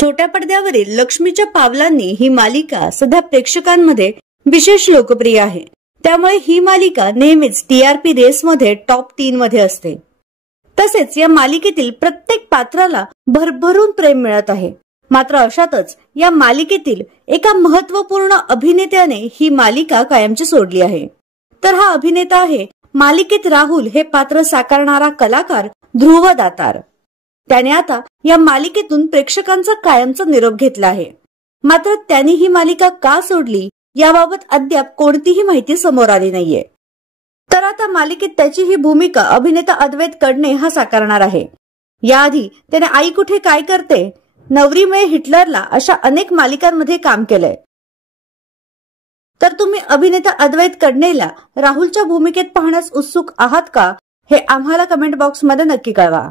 छोट्या पडद्यावरील लक्ष्मीच्या पावलांनी ही मालिका सध्या प्रेक्षकांमध्ये विशेष लोकप्रिय आहे। त्यामुळे ही मालिका नेहमीच टीआरपी रेसमध्ये टॉप 3 मध्ये असते। तसेच या मालिकेतील प्रत्येक पात्राला भरभरून प्रेम मिळत आहे। मात्र अशातच या मालिकेतील एका महत्त्वपूर्ण अभिनेत्याने ही मालिका कायमची सोडली आहे। तर हा अभिनेता आहे मालिकेत राहुल हे पात्र साकारणारा कलाकार ध्रुव दातार। त्याने आता या मालिकेतून प्रेक्षकांचा कायमचा निरोप घेतला आहे। मात्र त्यांनी ही मालिका का सोडली याबाबत अद्याप कोणतीही माहिती समोर आली नाहीये। तर आता मालिकेत त्याची ही भूमिका अभिनेता अद्वैत कडणे हा साकारणार आहे। याआधी त्याने आई कुठे काय करते, नवरी में हिटलरला अशा अनेक मालिकांमध्ये काम केलंय। तर तुम्ही अभिनेता अद्वैत कडणेला राहुलच्या भूमिकेत पाहण्यास उत्सुक आहात का, हे आम्हाला कमेंट बॉक्समध्ये नक्की कळवा।